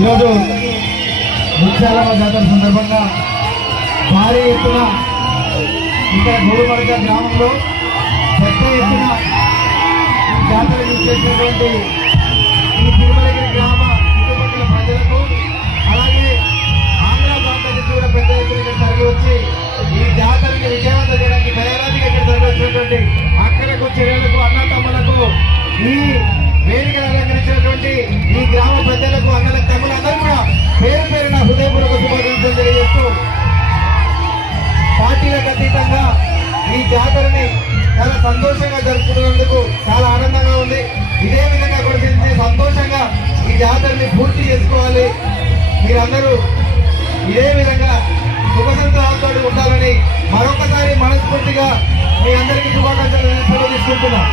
ఈరోజు ముత్యాలమ్మ జాతర సందర్భంగా భారీ ఎత్తున ఇక్కడ గోడుమడక గ్రామంలో పెద్ద ఎత్తున జాతర చేసినటువంటి ఈ తిరుమలగిరి గ్రామ చుట్టుపక్కల ప్రజలకు అలాగే ఆంధ్ర ప్రాంతానికి కూడా పెద్ద ఎత్తున ఇక్కడ తరలి వచ్చి ఈ జాతరని విజయవంతం చేయడానికి దయరాదిగా ఇక్కడ తరలి వచ్చినటువంటి అక్కడకు చెల్లెలకు అన్నతమ్ములకు ఈ వేదిక అలంకరించినటువంటి ఈ గ్రామ ప్రజలకు అన్నలకు పార్టీలకు ఈ జాతరని చాలా సంతోషంగా జరుపుకున్నందుకు చాలా ఆనందంగా ఉంది. ఇదే విధంగా కొనసాగించి సంతోషంగా ఈ జాతరని పూర్తి చేసుకోవాలి. మీరందరూ ఇదే విధంగా సుఖ సంతోషాలతో ఉండాలని మరొకసారి మనస్ఫూర్తిగా మీ అందరికీ శుభాకాంక్షలు తెలియజేసుకుంటున్నాం.